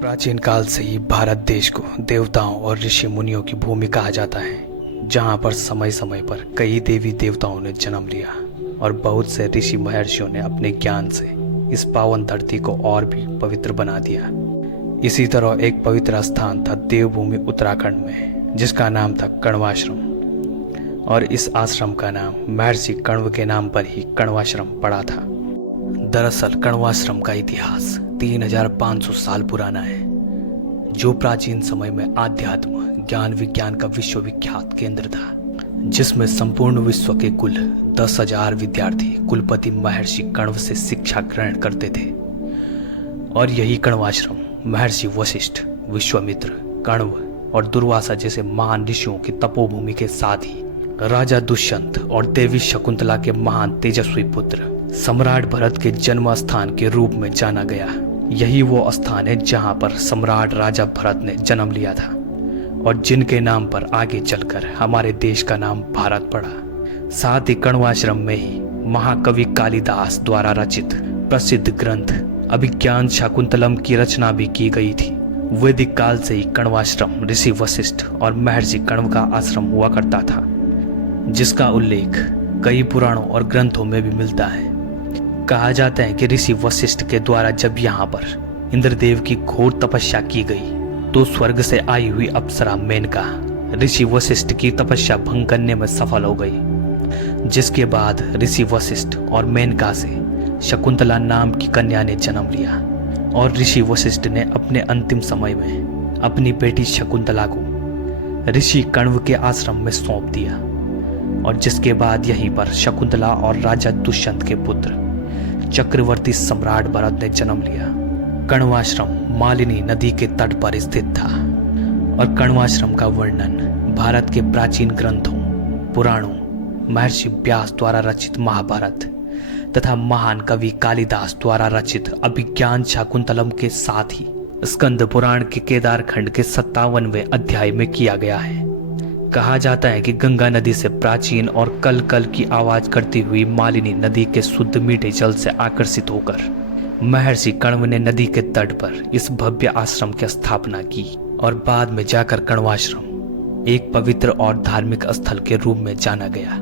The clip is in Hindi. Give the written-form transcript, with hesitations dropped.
प्राचीन काल से ही भारत देश को देवताओं और ऋषि मुनियों की भूमि कहा जाता है, जहाँ पर समय समय पर कई देवी देवताओं ने जन्म लिया और बहुत से ऋषि महर्षियों ने अपने ज्ञान से इस पावन धरती को और भी पवित्र बना दिया। इसी तरह एक पवित्र स्थान था देवभूमि उत्तराखंड में, जिसका नाम था कण्वाश्रम, और इस आश्रम का नाम महर्षि कण्व के नाम पर ही कण्वाश्रम पड़ा था। दरअसल कण्वाश्रम का इतिहास 3500 साल पुराना है, जो प्राचीन समय में आध्यात्म ज्ञान विज्ञान का विश्वविख्यात केंद्र था, जिसमें संपूर्ण विश्व के कुल 10,000 विद्यार्थी कुलपति महर्षि कण्व से शिक्षा ग्रहण करते थे। और यही कण्वाश्रम महर्षि वशिष्ठ, विश्वामित्र, कण्व और दुर्वासा जैसे महान ऋषियों की तपोभूमि के साथ ही राजा दुष्यंत और देवी शकुंतला के महान तेजस्वी पुत्र सम्राट भरत के जन्म स्थान के रूप में जाना गया। यही वो स्थान है जहां पर सम्राट राजा भरत ने जन्म लिया था और जिनके नाम पर आगे चलकर हमारे देश का नाम भारत पड़ा। साथ ही कण्वाश्रम में ही महाकवि कालिदास द्वारा रचित प्रसिद्ध ग्रंथ अभिज्ञान शाकुंतलम की रचना भी की गई थी। वैदिक काल से ही कण्वाश्रम ऋषि वशिष्ठ और महर्षि कण्व का आश्रम हुआ करता था, जिसका उल्लेख कई पुराणों और ग्रंथों में भी मिलता है। कहा जाता है कि ऋषि वशिष्ठ के द्वारा जब यहाँ पर इंद्रदेव की घोर तपस्या की गई, तो स्वर्ग से आई हुई अप्सरा मेनका ऋषि वशिष्ठ की तपस्या भंग करने में सफल हो गई, जिसके बाद ऋषि वशिष्ठ और मेनका से शकुंतला नाम की कन्या ने जन्म लिया। और ऋषि वशिष्ठ ने अपने अंतिम समय में अपनी बेटी शकुंतला को ऋषि कण्व के आश्रम में सौंप दिया, और जिसके बाद यहीं पर शकुंतला और राजा दुष्यंत के पुत्र चक्रवर्ती सम्राट भरत ने जन्म लिया। कण्वाश्रम मालिनी नदी के तट पर स्थित था, और कण्वाश्रम का वर्णन भारत के प्राचीन ग्रंथों, पुराणों, महर्षि व्यास द्वारा रचित महाभारत तथा महान कवि कालिदास द्वारा रचित अभिज्ञान शाकुंतलम के साथ ही स्कंद पुराण के केदार खंड के 57वें अध्याय में किया गया है। कहा जाता है कि गंगा नदी से प्राचीन और कल कल की आवाज करती हुई मालिनी नदी के शुद्ध मीठे जल से आकर्षित होकर महर्षि कण्व ने नदी के तट पर इस भव्य आश्रम की स्थापना की, और बाद में जाकर कण्वाश्रम एक पवित्र और धार्मिक स्थल के रूप में जाना गया।